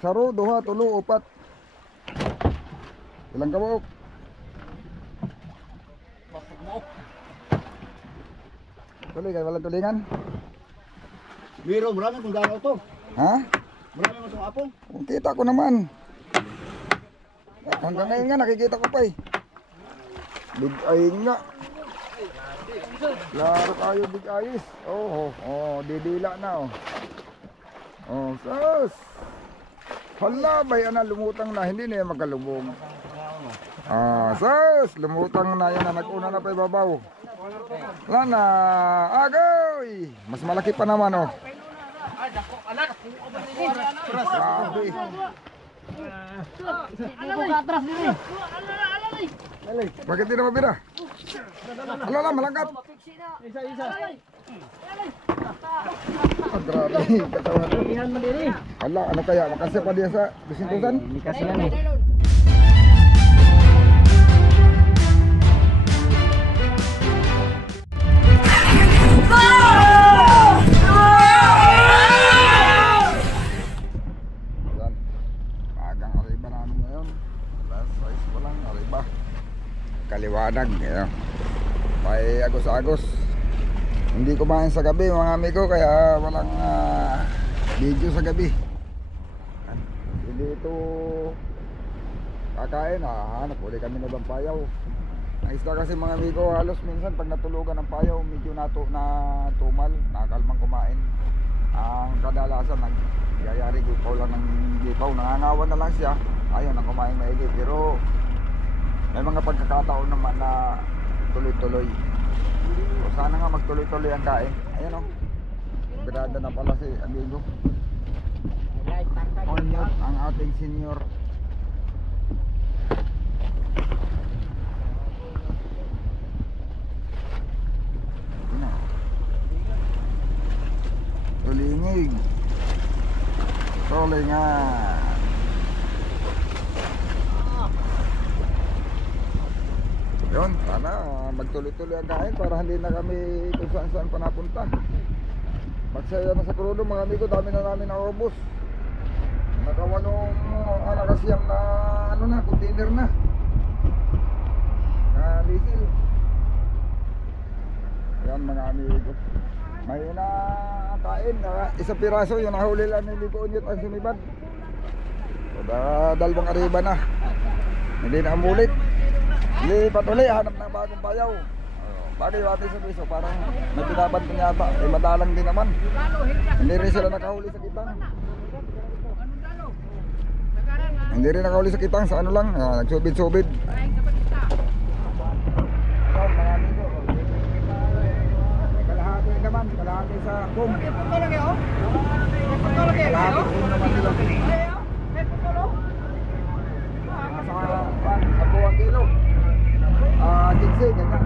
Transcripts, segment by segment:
saro, duha, tulo, upat. Ilang kabok? Tuloy kayo, walang tulingan? Biro, marami kung gano'n ito. Ha? Marami mo itong apong. Kita ko naman. Hanggang ngayon nga nakikita ko pa eh. Big eye nga. Klaro tayo big eyes. Didila na oh. Oh, sus. Hala, bayan na lumutang na, hindi na yan magkalubog. Sus, lumutang na yan na, nag-una na pa ibabaw. Wala na, agoy! Mas malaki pa naman oh. Grabe. Bakit di na mabira? Alala, malangkat. Grabe, katawan. Hala, ano kaya? Makasya pa dia sa bisintusan? Hindi kasi yan eh. Yan. Magang ariba namin ngayon. Last size pa lang, ariba. Kaliwanag. Yan. May agos-agos. Hindi kumain sa gabi mga amigo, kaya walang video sa gabi. Hindi ito kakain, hanap uli kami na bang payaw. Ang isda kasi mga amigo, halos minsan pag natulugan ng payaw, medyo natumal, nakalmang kumain. Ang kadalasan, nagyayari gipaw lang ng gipaw, nangangawan na lang siya, ayaw na kumain maigi. Pero may mga pagkakataon naman na tuloy-tuloy. So, sana nga magtuloy-tuloy ang kain. Ayan o. Grada na pala si amigo. On mute ang ating senior. Tulingig. Tulingan. Yun, sana magtuloy-tuloy ang kain para hindi na kami kung saan-saan pa napunta. Magsaya na sa Crudo mga amigo, dami na namin naubos. Nakawalong nakasiyam na container na diesel. Yan mga amigo, may nakain na isang piraso, yung nahuli lang ni Ligo Unyot ang sumibad. So, dalawang ariba na, hindi na amulit. Hindi patuloy, hanap ng bagong bayaw. Bagay yung ating serviso, parang may pinaban ko yata. Madalang din naman. Hindi rin sila nakahuli sa kitang. Hindi rin nakahuli sa kitang, sa ano lang, nagsubid-subid. Kalahati naman, kalahati sa kum. Kalahati kum naman nila. Sa buwang kilo. 15, ganyan.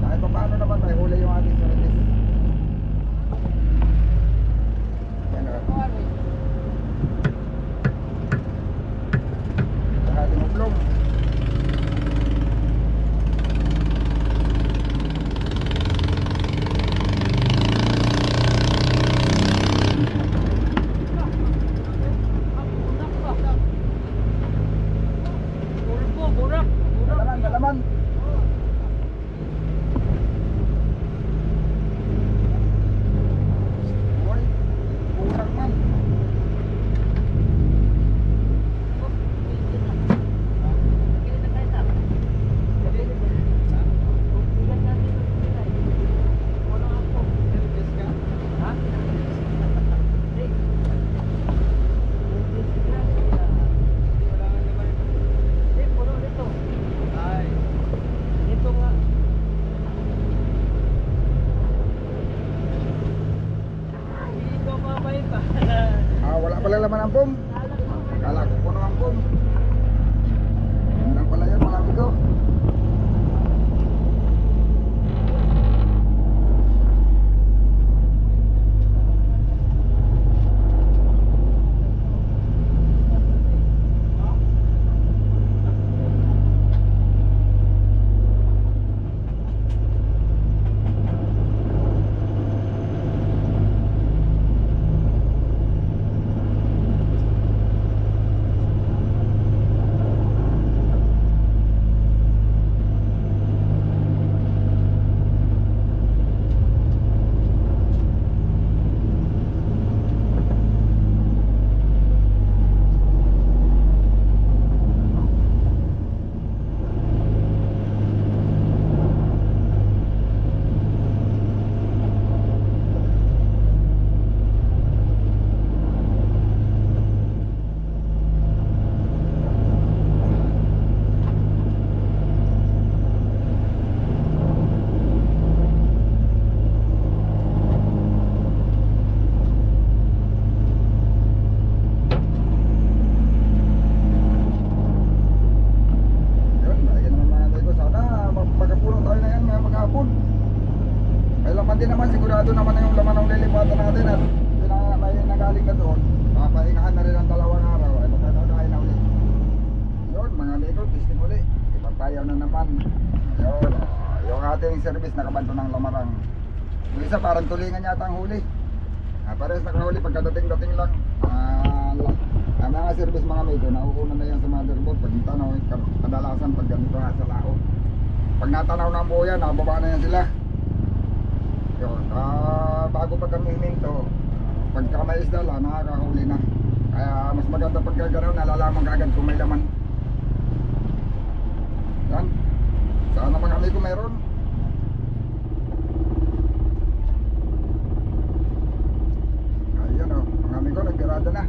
Kahit pa paano naman may huli yung ating service. Ating uplong. din naman, sigurado naman na yung laman ng lilipatan natin at may nagaling na doon. Papahingahan na rin ang 2 araw ay magkakakain na ulit. Yun mga amigo, testing ulit. Ipapayaw na naman. Yun, yung ating service nakabanto ng lamarang. Yung isa parang tulingan yata ang huli. Pares nakahuli pagkadating-dating lang. Ang mga service mga amigo, nauuna na yan sa motherboard. Pag tanaw, kadalasan pag ganito nga sa lao. Pag natanaw na ang buo yan, nakababa na yan sila. Yun, bago pa kami himinto, pagka may isda lang, nakakahuli na. Kaya mas maganda pagka gano'n, nalalaman ka agad kung may laman. Yan. Sana mga amigo mayroon. Ayun o, mga amigo, nagbirada na.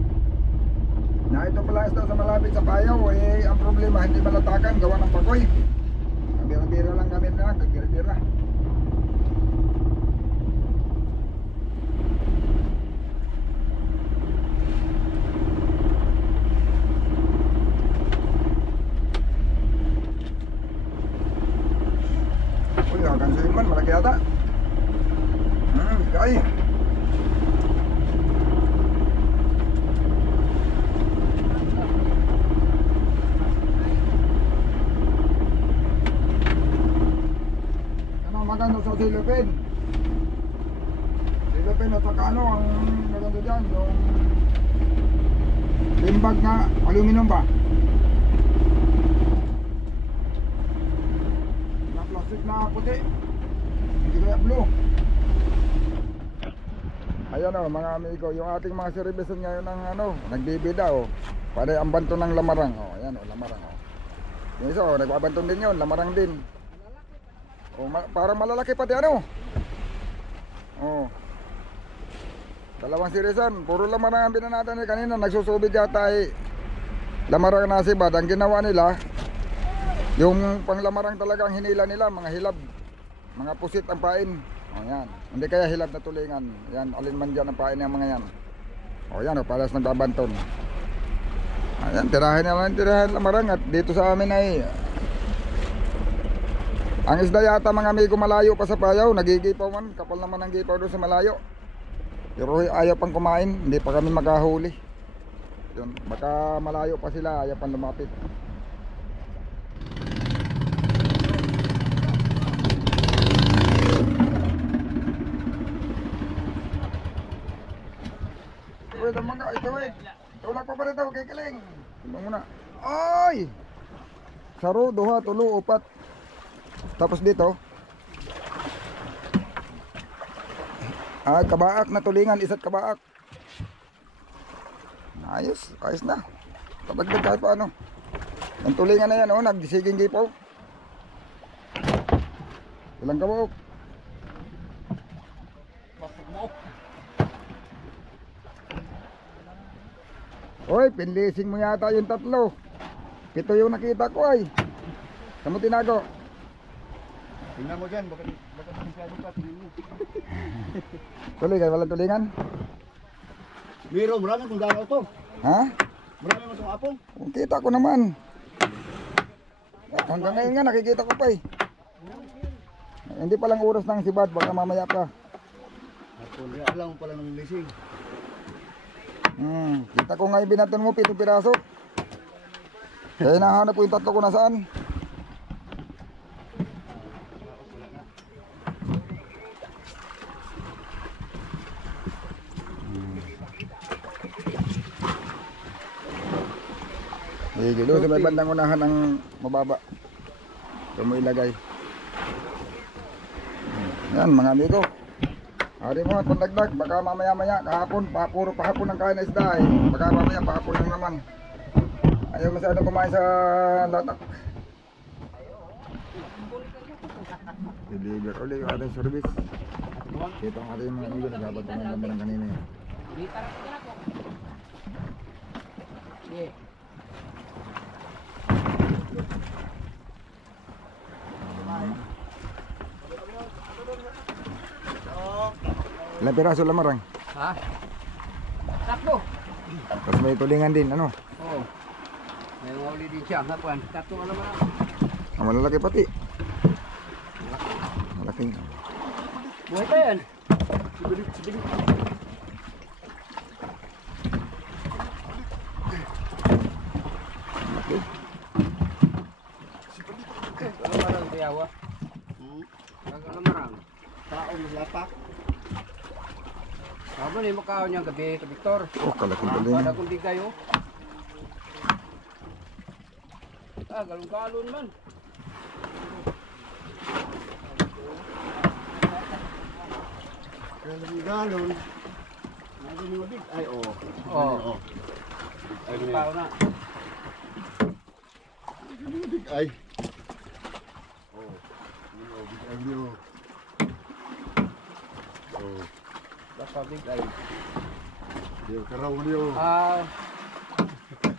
Na ito pala isda sa malapit sa payaw, eh ang problema hindi malatakan, gawa ng pakoy. Bira-bira lang kami na, bira-bira. Uy, akan suiman, malaki yata. Kaya. Maganda sa silupin. Silupin at saka ano ang maganda dyan, yung limbag na aluminum ba? Na plastic na puti, hindi kaya blue. Ayan o mga amigo, yung ating mga servison ngayon ng ano, nagbibida o. Pare ang banto ng lamarang o. Ayan o, lamarang o. Yung isa o, nagbabanton din yun, lamarang din. Oh, parang malalaki pati ano. Oh. Dalawang sirisan, puro lamarang ang binanatan nila kanina, nagsusubid yata ay lamarang nasibad. Ang ginawa nila, yung panglamarang talaga ang hinila nila, mga hilab, mga pusit ang pain. Oh, yan. Hindi kaya hilab na tulingan. Yan, alin man dyan ang pain ng mga yan. Oh, yan, oh, palas nagbabanton. Ayan, tirahin naman, tirahin lamarang at dito sa amin ay ang isda yata mga amigo malayo pa sa payaw, nagigipaw man, kapal naman ang gipaw doon sa malayo. Pero ayaw pang kumain, hindi pa kami makahuli. Yun, baka malayo pa sila, ayaw pang lumapit. Uy, ito mga, ito eh. Tulak pa pa rin ito, kikiling. Ito muna. Ay! Saro, duha, tulo, upat. Tapos dito kabaak na tulingan, isa't kabaak. Ayos, ayos na. Tabagdag kahit paano. Ang tulingan na yan oh, nagsiging gipaw. Ilang kabaok? Oy, pinlising mo yata yung 3. 7 yung nakita ko ay. Saan mo tinago? Tingnan mo dyan, baka masyado pa, tingnan mo. Tuloy kayo, walang tulingan? Meron, marami kung dalaw to. Ha? Marami mo itong apong. Kita ko naman. Hanggang ngayon nga nakikita ko pa eh. Hindi palang oras ng sibad, baka mamaya pa. Apong, alam mo pala ng lising. Kita ko nga yung binaton mo, 7 piraso. Kaya nahanap ko yung 3 ko nasaan. Doon sa may bandang unahan ng mababa. Doon mo ilagay. Yan mga amigo. Hari mo at pandagdag. Baka mamaya-maya kahapon, puro pahapon ang kain na isda eh. Baka mamaya pahapon lang naman. Ayaw masyadong kumain sa latak. Deliver ulit yung ating service. Ito ang ating mga amigo. Naghabat ko ng lambarang kanina eh. Yeah. Ilang piraso lamarang? Ha? 3. Tapos may tulingan din, ano? Oo. May uli din siya. Hapuan. 3 alam mo na. Ang malalaki pati. Malaking. Buhay pa yan. Sibilit. Kalamarang tiyawa. Kalamarang. Tao lapak. Aba ni makaon niyang gabi, ka Victor. Oh, kalaki pala yun. Ada kung di kayo. Galon-galon man. Galon. Nandun yung big. Ay, oo. Oo. Ay, Pao na. big ay. Oh. Big ay niyo. Oh. Basta big ay. Diyo, karaw niyo.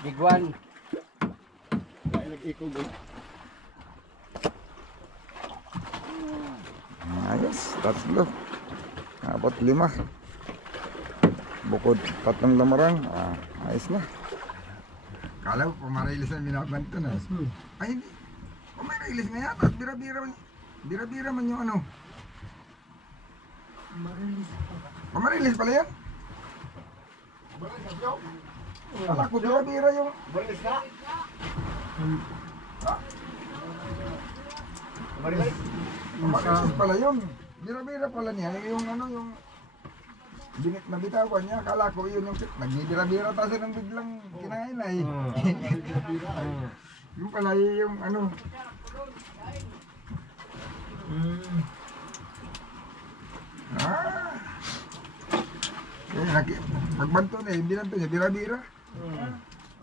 Big one. Ay, nag-ikog. Ayos, tatlo. Apat 5. Bukod 3 lamarang. Ayos na. Kala ko pumarilis na binabanto na. Ay hindi. Pumarilis na yata. Bira-bira man yung ano. Pumarilis pala yan. Kala ko bira-bira yung. Balis na? Pumarilis pala yun. Bira-bira pala niya. Yung ano yung. Binit na bitawan niya, akala ko yun yung nagbibira-bira tayo ng biglang kinain ay. Yung pala yung ano. Pagbanto na eh, binanto niya, bira-bira.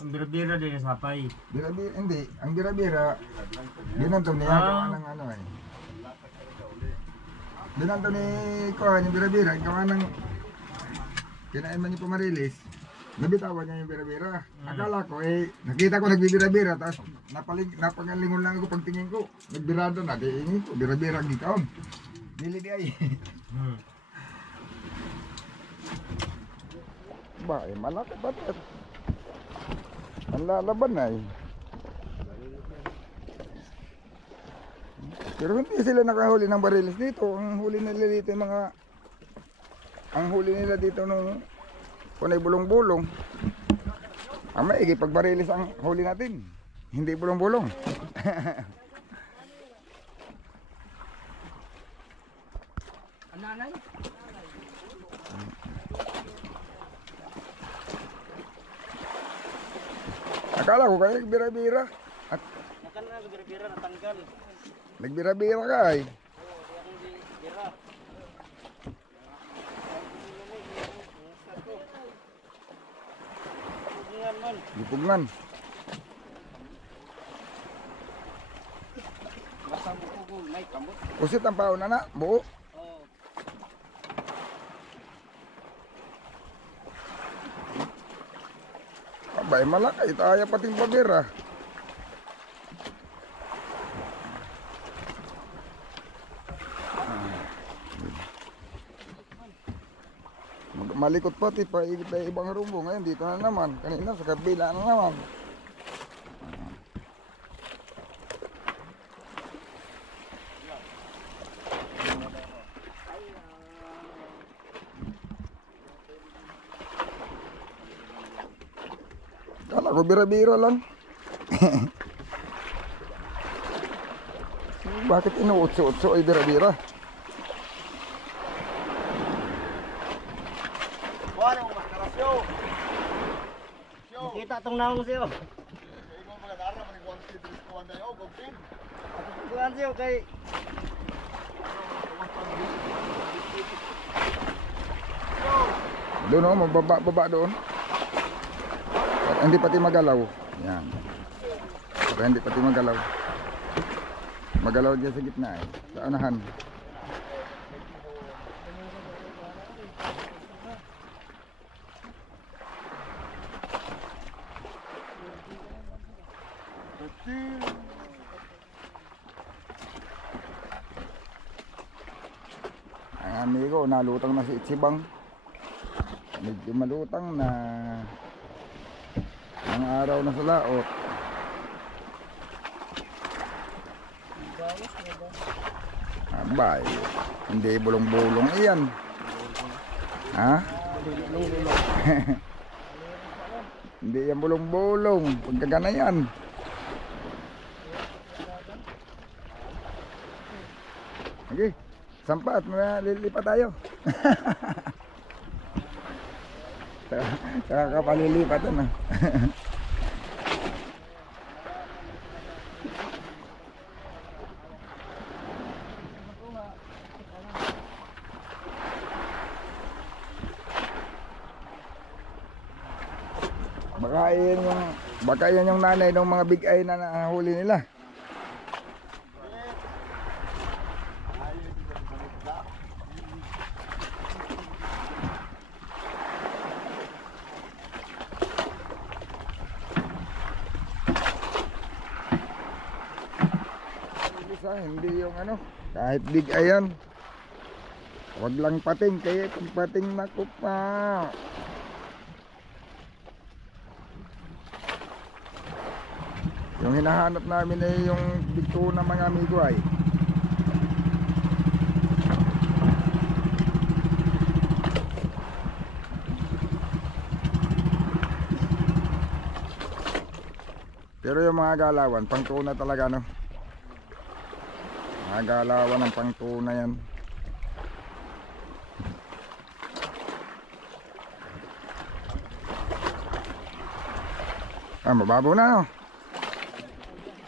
Ang bira-bira din sa sapay. Bira-bira, hindi. Ang bira-bira, binanto niya, gawa ng ano eh. Binanto ni Kuhan yung bira-bira, gawa ng kinain man yung pumarilis, nabitawan niya yung bira-bira. Akala ko eh, nakita ko nagbibira-bira, tapos napangalingon lang ako pagtingin ko. Nagbirado na, di ingin ko, bira-bira ang gikaon. Dili di ay. Ba, eh malaki ba ito? Ang lalaban na eh. Pero hindi sila nakahuli ng barilis dito. Ang huli nila dito yung mga ang huli nila dito nung kunay bulong-bulong. Ang maigi pag barilis ang huli natin. Hindi bulong-bulong. Ananay? Akala ko kayo nagbira-bira. At Nakan na bira-bira natanggal. nagbira-bira ka ay. Bira. Lipugnan. Basta buko may kamot. Usit ang paon na buo. Oh. Abay, malaki. Tayo pating pabira. Malikot pati pa ibang rumbo. Ngayon dito na naman. Kanina sa kabila na naman. Kala ko bira-bira lang. Bakit inuutso-utso ay bira-bira? Kita tong naong siyo. Kuan siyo kay Doon o, magbaba doon. Hindi pati magalaw. Yan. Para hindi pati magalaw. Magalaw dyan sa gitna eh. Sa anahan. Ang amigo, nalutang na si Ichibang. Medyo malutang na ang araw na sa laot. Abay, hindi bulong-bulong iyan. Ha? Hindi yan bulong-bulong. Pagkagana yan. Okay, sampat, lilipat tayo. Saka kapalilipat na. Baka yan yung nanay ng mga big eye na nahuli nila. Hindi yung ano, kahit big eye yan. Wag lang pating, kaya pag pating naku pa. Yung hinahanap namin ay yung big tuna mga amigo ay. Pero yung mga galawan, pang tuna talaga no. Mga galawan ng pang tuna yan. Mababaw na no.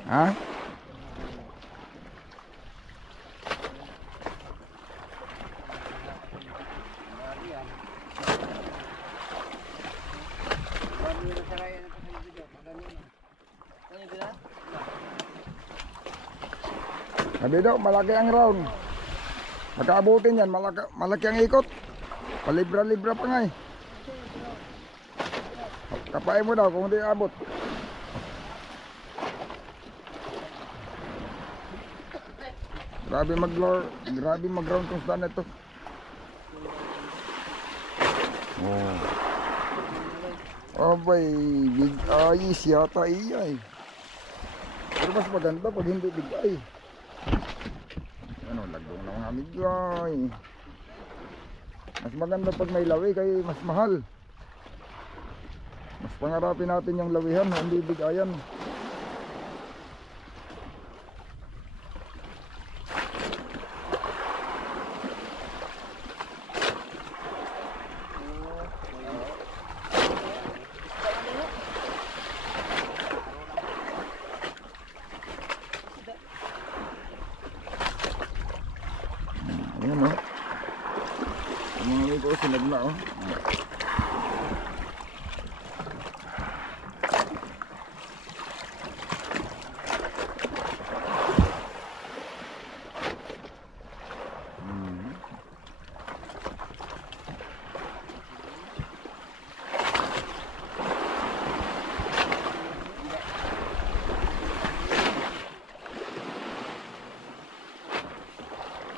Ha? Sabi daw, malaki ang round. Magkaabutin yan, malaki ang ikot. Palibra-libra pa nga eh. Kapain mo daw kung hindi abot. Grabe mag-round kung saan ito. Oh boy, big eyes yata iya eh. Pero mas maganda pag hindi big eye. Ano, lagdong na mga amigay. Mas maganda pag may lawi kaya mas mahal. Mas pangarapin natin yung lawihan, hindi big eyean. Ayan o. Ang mga amigo, sinag na o.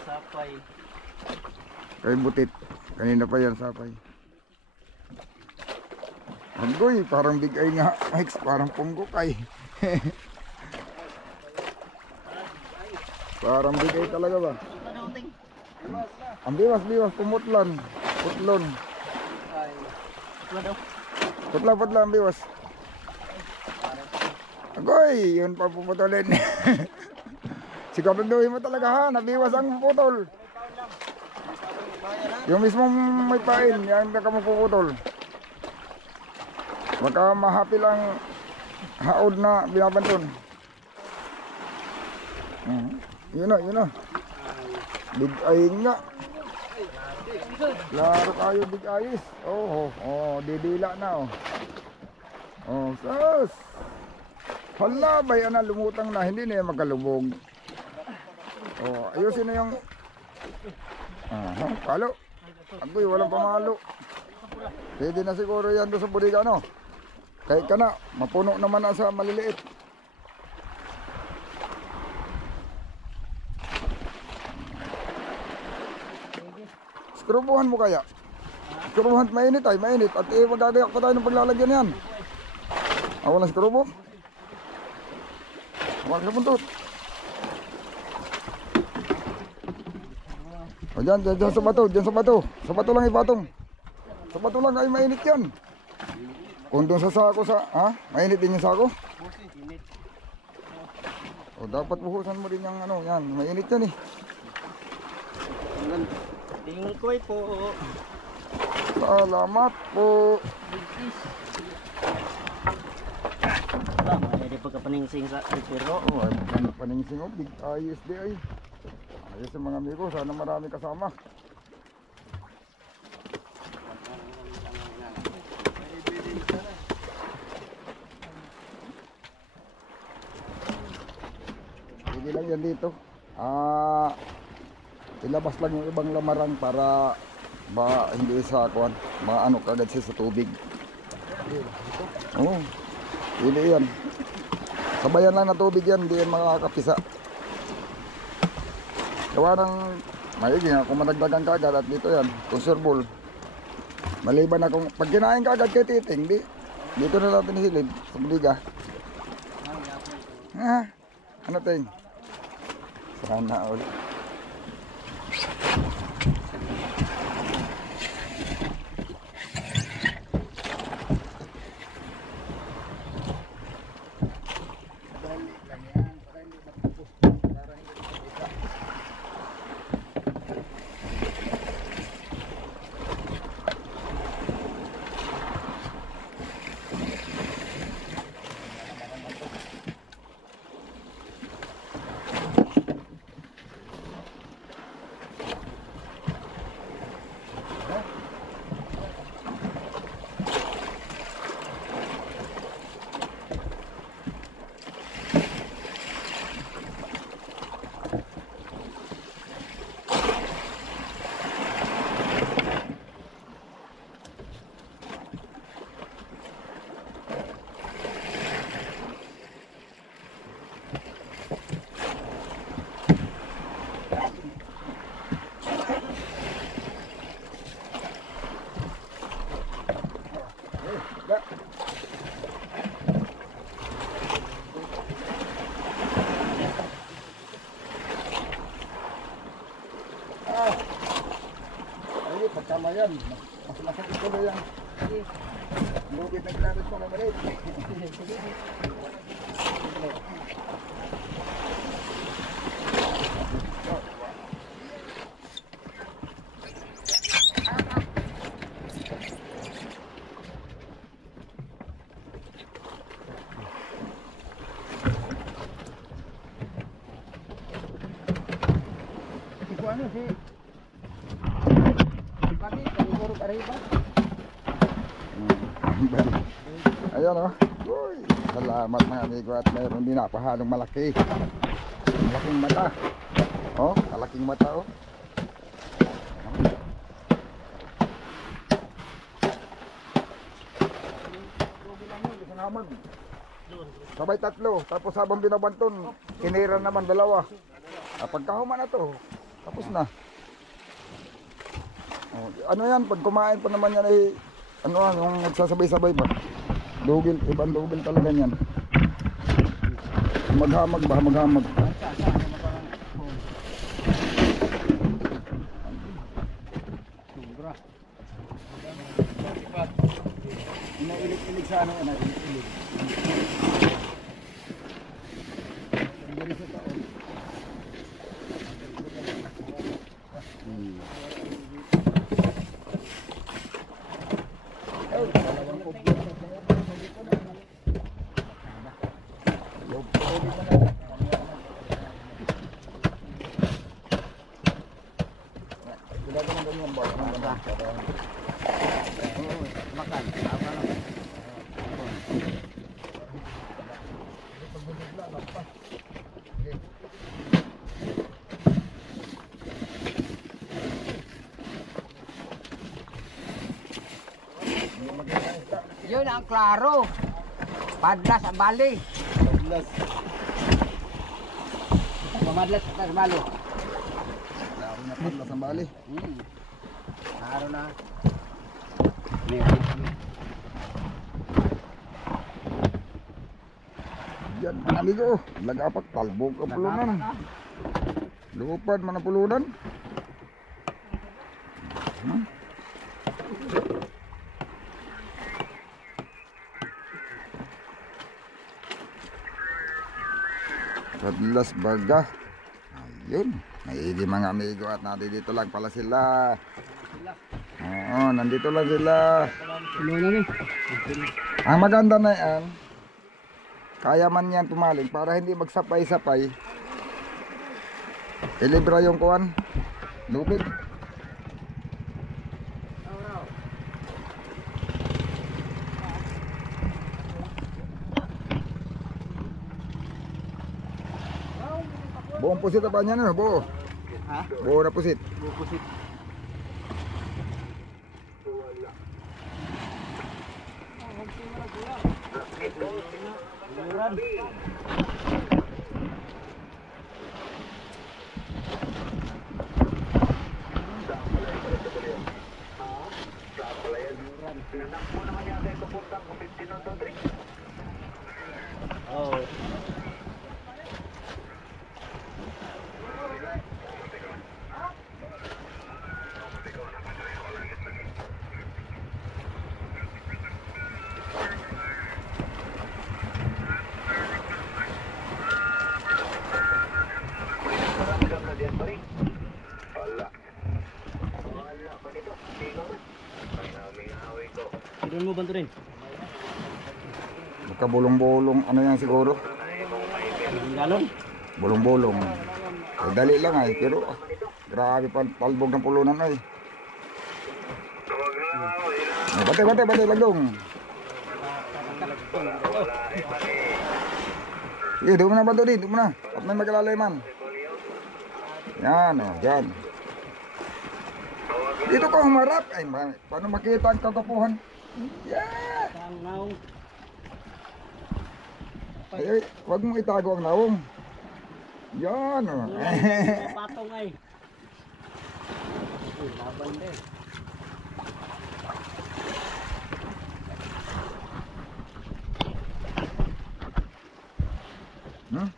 Sapay. Kay butit. Kanina pa yan sapay. Agoy, parang big eye nga. Mike, parang punggukay. Parang big eye talaga ba? Ang biwas, pumutlan. Putlon. Putla, ang biwas. Agoy, yun pa puputulin. Siguraduhin mo talaga ha, nabiwas ang putol. Yung mismong may pain, yan na ka magpuputol. Baka mahapil ang haod na binabanton. Yun na. Big eye nga. Laro tayo big eyes. Didila na oh. Oh, sus. Hala, bayan na lumutang na, hindi na yan magkalubog. Oh, ayusin na yung palo. Agoy, walang pamalo. Pwede na siguro yan doon sa budiga, no? Kahit ka na, mapuno naman na sa maliliit. Skrubuhan mo kaya? Skrubuhan, mainit ay, mainit. At magagayak pa tayo ng paglalagyan yan. Walang skrubo? Walang sa puntot. O dyan, dyan, dyan sa bato, dyan sa bato. Sa bato lang ipatong. Sa bato lang ay mainit yan. Kung doon sa sako sa, ha? Mainit din yung sako? O dapat buhusan mo din yung ano, yan. Mainit yan eh. Tingkoy po. Salamat po. May pagkapaningsing sa pero. Oh, ay magkano paningsing oh, big ISDI. Ayos sa mga amigo, sana marami kasama. Hindi lang yan dito. Ilabas lang yung ibang lamarang para ba hindi sa kuan, maano kagad siya sa tubig. Oo. Hindi yan. Sabayan lang na tubig yan, hindi yan makakapisa. Gawa ng maigi nga kung madagdagan kagad at dito yan, conservable. Maliban na kung pag kinain kagad kay Titing, dito na natin hisilid sa buliga. Ha? Ano ting? Sana all. Ay, pagkama yan. Mas masakit ko na yan. Lugit na ginamit mo na maliit. Ano si Pati, siguro arriba. Ayan o. Uy, salamat mga amigo at mayroon din napahalong malaki. Malaking mata. Oh, malaking mata oh. Sabay tatlo, tapos habang binabanton, kinira naman dalawa. Pagkahuma na to, tapos na. Oh, ano yan, pag kumain pa naman yan ay, ano yung nagsasabay-sabay pa. Dugil, ibang dugil talaga yan. Maghamag ba, maghamag. Inailig-ilig sa ano, inailig-ilig. Hindi sa taon. Makan. Apa lang. Yun ang klaro. Padlas ang bali. Padlas. Pamadlas sa bali. Laro na pala sa bali. Klaro na. Yan mga amigo, lagapak talbog ka pulunan. Lupad man ang pulunan. Padlas Baga. Ayun. Maigi mga amigo at nandito lang pala sila. Oo, nandito lang sila. Ang maganda na yan, kaya man yan tumaling para hindi magsapay-sapay. Ilibra yung kuwan. Lubid. Buong pusit apa niya no? Buo. Ha? Buo na pusit. Bukusit. Oh. Tidon mo bantu rin. Magkabulong-bulong ano yan siguro? Galon. Bulong-bulong. Eh, dali lang ay, pero grabe palbog ng pulunan ay. Bate lagong. Sige, doon mo na banto din, doon mo na. At may magalalaiman. Yan o, dyan. Dito ka humarap. Ay, paano makita ang kakapuhan? Yeah! Ang naong. Ay, wag mo itago ang naong. Yan o. Patong ay. Uy, laban din. Hmm?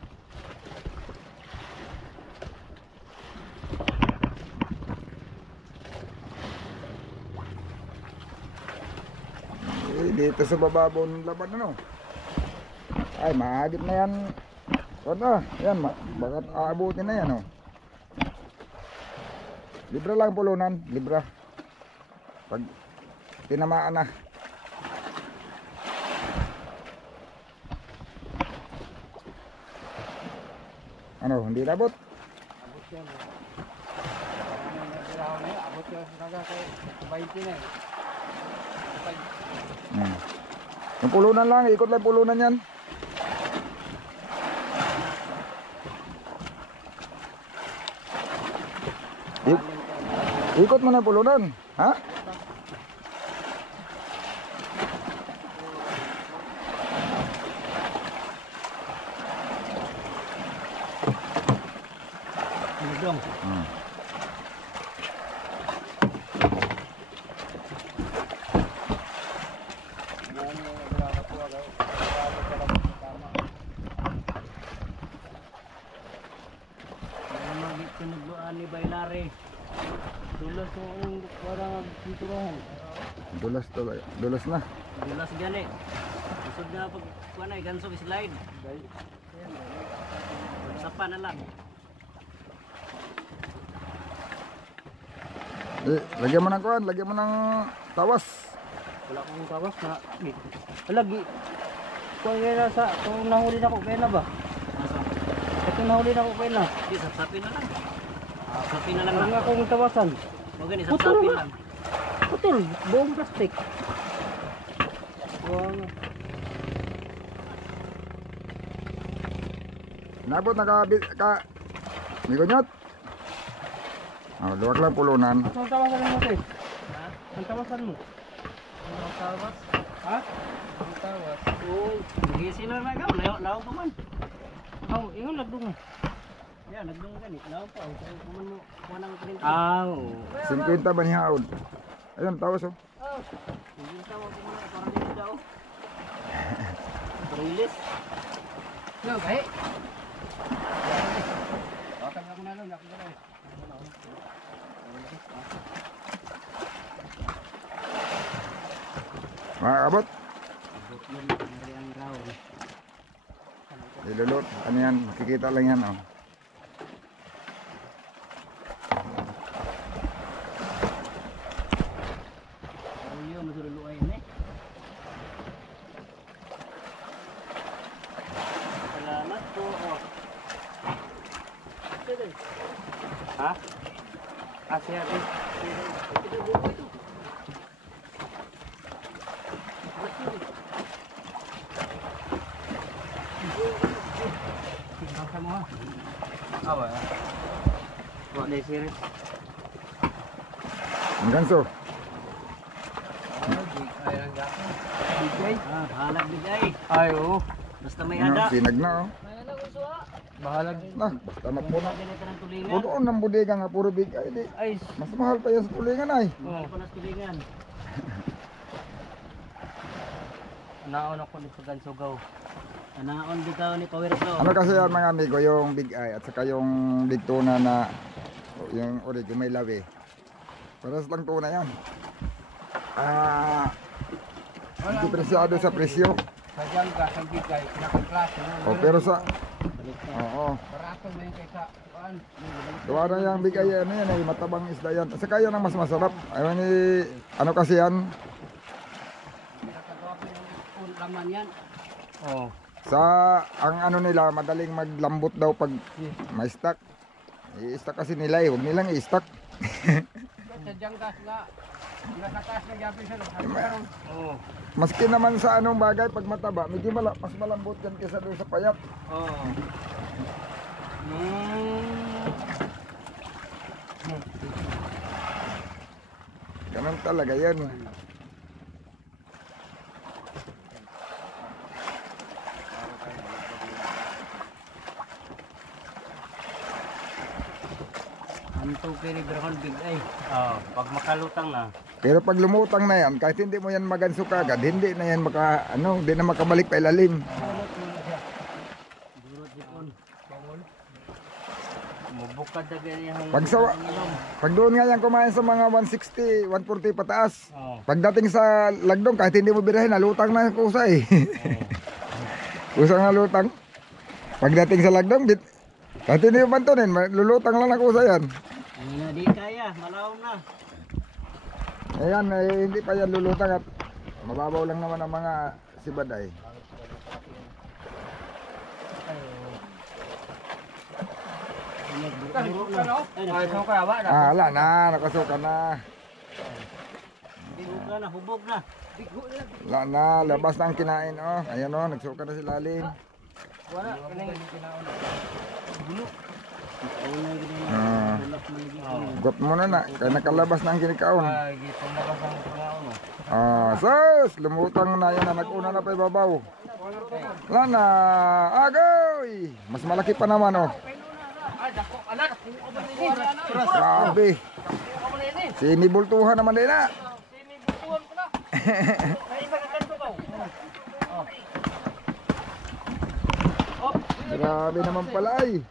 Eh, dito sa bababaw ng laban ano. Ay, mahagip na yan. Ano? Yan, bakit aabutin na yan oh. Libra lang pulunan, libra. Pag tinamaan na. Ano, hindi labot? Abot yan. Abot yan talaga kay 20 na eh. Yung pulunan lang, ikot lang pulunan yan. Ikot mo na pulunan, ha? Dong. Pinagluan ni Bailare. Dulas ko ang parang pinturahan. Dulas na. Dulas gani. Usod na pag kuan ay gansog slide. Sapa na lang. Lagyan mo ng kuhan, lagyan mo ng tawas. Wala akong tawas na. Lagi. Kung na sa kung nahuli na ko pena ba? Kung nahuli na ko pena. Di sapsapin na lang. Sapsapin na lang. Ang akong tawasan. Wag gani sapsapin lang. Putol, buong plastic. Wang. Nabot na ka Migonyot. Oh, luwag lang pulunan. Ang tawasan mo sis? Ha? Ang tawasan mo? Ang tawas? Ha? Ang tawas? Oo. Gisi na na gaw. Law pa man. Oh, ingon nagdung. Yeah, nagdung gani. Law pa. Kuman mo kuanang printer. Ah, oo. 50 ba ni haod? Ayun, tawas oh. Oh. Hindi tawa ko muna para dito daw. Release. No, kay. Bakit ako na lang, ako na lang. Makakabot. Abot yun, nari ang raw. Ilulot. Ano yan? Makikita lang yan. Oh. Oh, yun, madululuay yun eh. Salamat po. Oh. Ha? Kasi ate. Bangsa mo ha? Awa. Wala na sirit. Ang ganso. Bigay? Ah, halag bigay. Ay, oo. Basta may Ano, ada. sinag na oh. Bahalag. Nah, basta mapuno. Ganito ng tulingan. Punoon ng bodega nga, puro big ay di. Ay, Mas mahal pa yan sa tulingan ay. oh. Panas tulingan. Naon ako ni Pagansugaw. Naon bitaw ni Power Flow. Ano kasi yan mga amigo, yung big eye at saka yung big tuna na yung orig, yung may lawi. Paras lang tuna yan. Hindi presyado sa presyo. Sa jangga, sa bigay, pinakaklase. O pero sa oo. Barato mo yung kaysa. Gawa na yung big eye ano yan, ay matabang isda yan. At saka yan ang mas masarap. Ayun ni ano kasi yan, Pinakagawa ko yung laman yan. Oh. sa ang ano nila madaling maglambot daw pag may stock. I-stock kasi nila eh, huwag nilang i-stock. Sa janggas nga, nakataas na gabi siya. Oh. Maski naman sa anong bagay pag mataba, medyo mas malambot yan kaysa doon sa payat. Oh. Ganun talaga yan. Anto pinigrahon big ay. Oh, pag makalutang na. Pero pag lumutang na yan, kahit hindi mo yan maganso kagad, hindi na yan hindi na makabalik pa ilalim. Durot dipon. Mubukad na ganyan. Pag doon nga yan kumain sa mga 160, 140 pataas. Oh. Pagdating sa lagdong, kahit hindi mo birahin, nalutang na kusa eh. Kusa nga lutang. Pagdating sa lagdong, kahit hindi mo bantunin, lulutang lang na kusa yan. Hindi na di kaya, malaw na. Ayan, hindi pa yan lulutang at mababaw lang naman ang mga sibaday. Ay, saan kaya ba? Wala na, nakasuka na. Hubog na, hubog na. Wala na, labas na ang kinain. Oh. Ayan oh, nagsuka na si Lalim. Wala, kanang Got mo na na, kaya nakalabas na ang kinikaon. Ay, gitong labas ang pangaon mo. Sus, lumutang na yan na, nag-una na pa ibabaw. Wala na, agoy! Mas malaki pa naman oh. Ay, dako, anak. Grabe. Sinibultuhan naman din na. Sinibutuan ko na. Ay, magaganto ka. Grabe naman pala ay.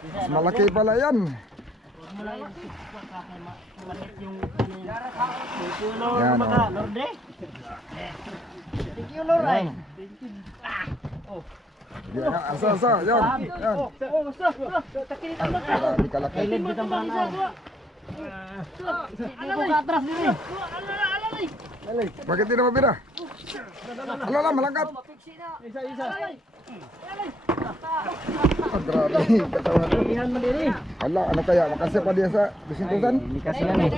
Mas malaki pala yan. Yan oh. Yan. Yan, asa, yan. Yan. Grabe kalaki. Bakit di na mabira? Alala, malangkat. Grabe, katawan. Hala, ano kaya? Makasya pa diya sa bisintusan? Hindi kasi yan eh.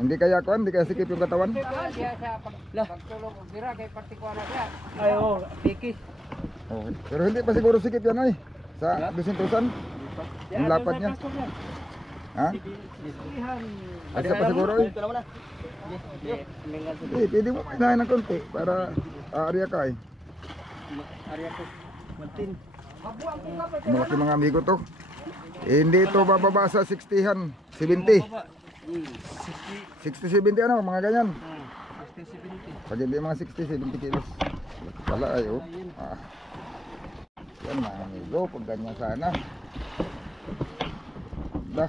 Hindi kaya kuan, hindi kaya sikip yung katawan? Siya sa pagtulog og dira kay partikular na siya. Ay, oh, pikis. Okay. Pero hindi pa siguro sikip yan ay. Sa bisintusan? Yung lapad niya. Ha? Asa pa siguro ay. Eh, pwede mo mainahin ng konti para aarya ka ay. Malaki mga amigo to. Eh, hindi ito bababa sa 60-han, 70. 60-70 ano, mga ganyan. Pag hindi mga 60-70 kilos. Wala ay oh. Yan mga amigo, pag ganyan sana. ganda.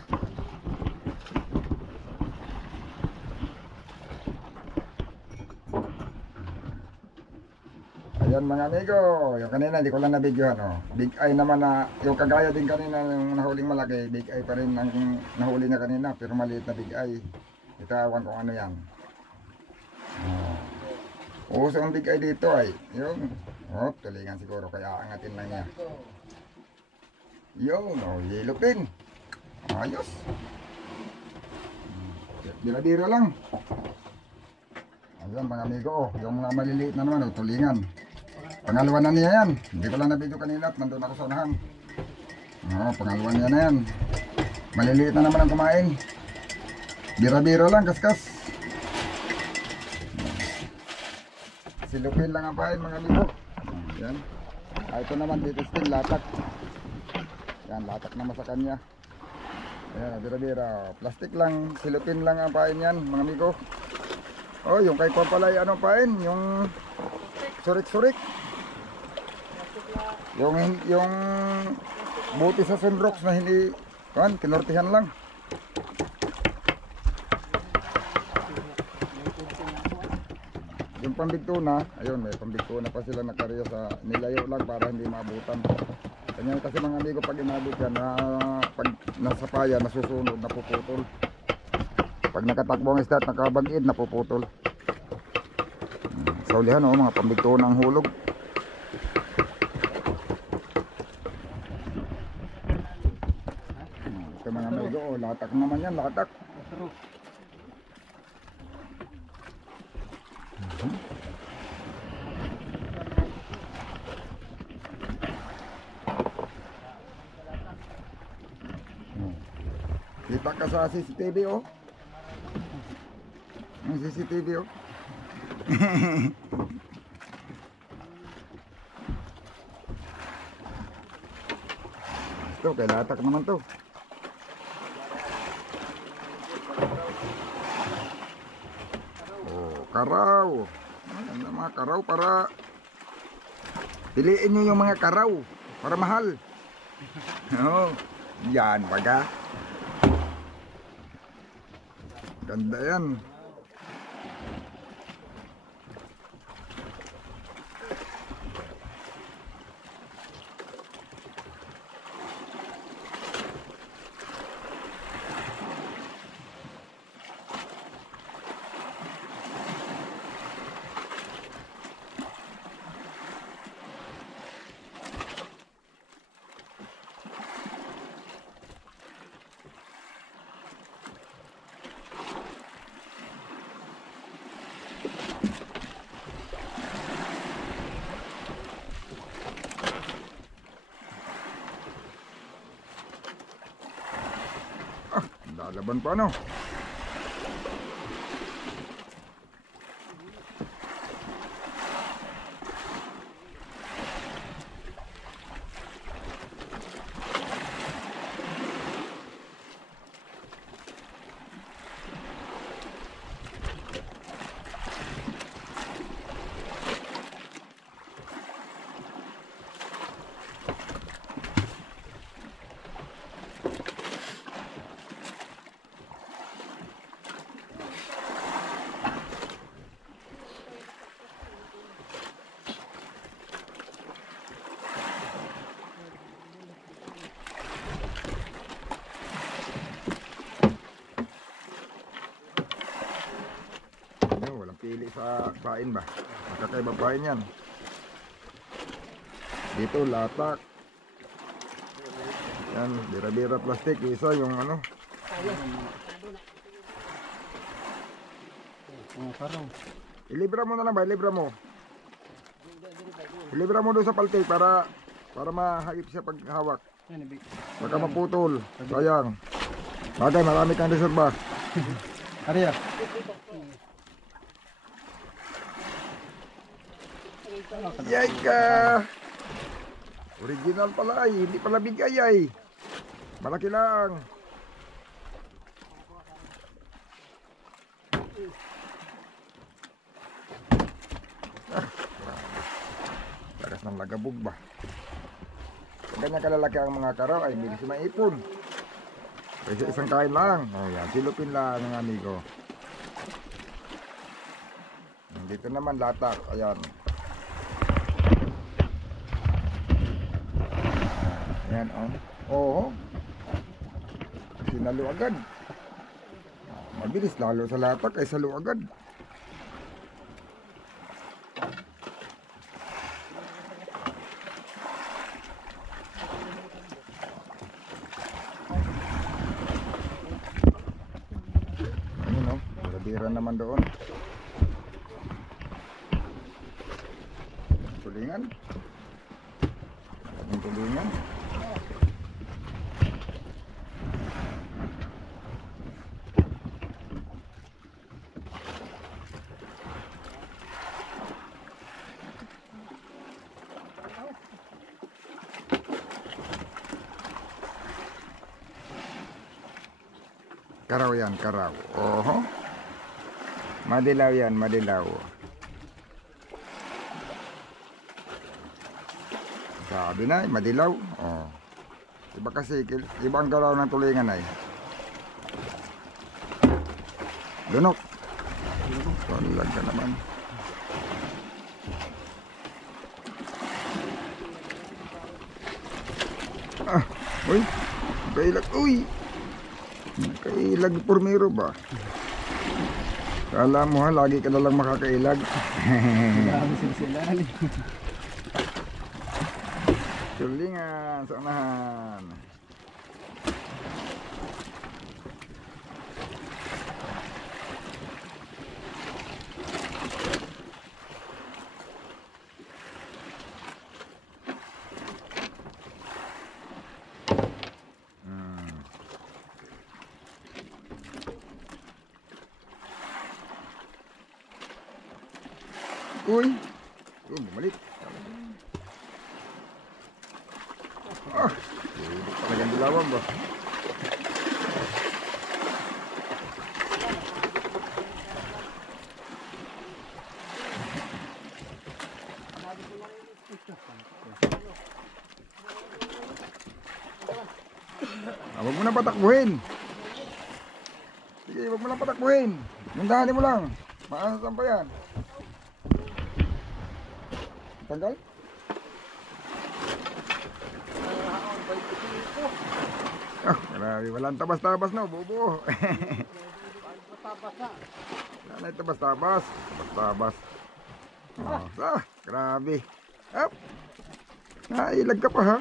Ayan mga amigo, yung kanina hindi ko lang na-videohan, oh. Big eye naman na, yung kagaya din kanina yung nahuling malaki, big eye pa rin ang nahuli niya kanina, pero maliit na big eye. Itawan kung ano yan. Uso ang big eye dito ay, yung, tulingan siguro, kaya angatin lang niya. Yun, yellow pin. Ayos. Bira-bira lang. Ayan mga amigo, yung mga maliliit na naman, tulingan. Pangalawa na niya yan. Hindi ko lang na-video kanina at nandun ako sa unahan. Pangalawa niya na yan. Maliliit na naman ang kumain. Bira-bira lang, kaskas. Silupin lang ang pain mga amigo. Yan. Ito naman dito still latak. Yan, latak naman sa kanya. Ayan, bira-bira. Plastic lang, silupin lang ang pain yan mga amigo. Yung kay ko pala ano pain, yung surik-surik. Yung buti sa sunrocks na hindi kinortihan lang. Yung pambigtuna, ayun may pambigtuna pa sila nakarya sa nilayo lang para hindi maabutan. Kanya kasi mga amigo pag inabot yan pag nasa paya nasusunod napuputol. Pag nakatakbo ang isda at nakabag-id napuputol. Sa ulihan mga pambigtuna ang hulog. Ito mga amigo, latak naman yan, latak. Kita ka sa CCTV ang CCTV ito kay latak naman to. Karaw. Ano mga karaw para piliin nyo yung mga karaw para mahal. Yan baga. Ganda yan. Lalaban pa walang pili sa pain ba? Magkakaibang pain yan. Dito latak. Yan, bira-bira plastic. Isa yung ilibra mo na lang ba? Ilibra mo. Ilibra mo doon sa paltik para mahagip siya pag hawak. Baka maputol. Sayang. Bagay, marami kang reserva. Ariya. Yay ka! Original pala ay, hindi pala bigay ay. Malaki lang. Lakas ng lagabog ba? Kung ganyan kalalaki ang mga karaw ay bilis maipon. Kasi isang kain lang. Ayan, silupin lang ng amigo. Dito naman latak. Ayan. Ayan, oh. Oo. Sinalo agad. Mabilis lalo sa latak ay salo agad. Ayun, oh. Bira naman doon. Tulingan. Ang tulingan. Karaw yan, karaw. Oho. Madilaw yan, madilaw. Sabi na, madilaw. Oh. Iba kasi, ibang galaw ng tulingan ay. Lunok. Talag ka naman. Ah, uy. Kailag, uy. Kailag pormero ba? Kala mo ha, lagi ka na lang makakailag. Marami sila. Tulingan sa unahan. Uy! Bumalik. Ah! Hindi talagang dilawan ba? Huwag mo na patakbuhin. Sige, huwag mo lang patakbuhin. Mundahanin mo lang. Maasasan pa yan. Tanggal? Ah, marami. Walang tabas-tabas na, bobo. Wala na tabas-tabas. Tabas-tabas. Oh, grabe. Up. Nailag ka pa ha.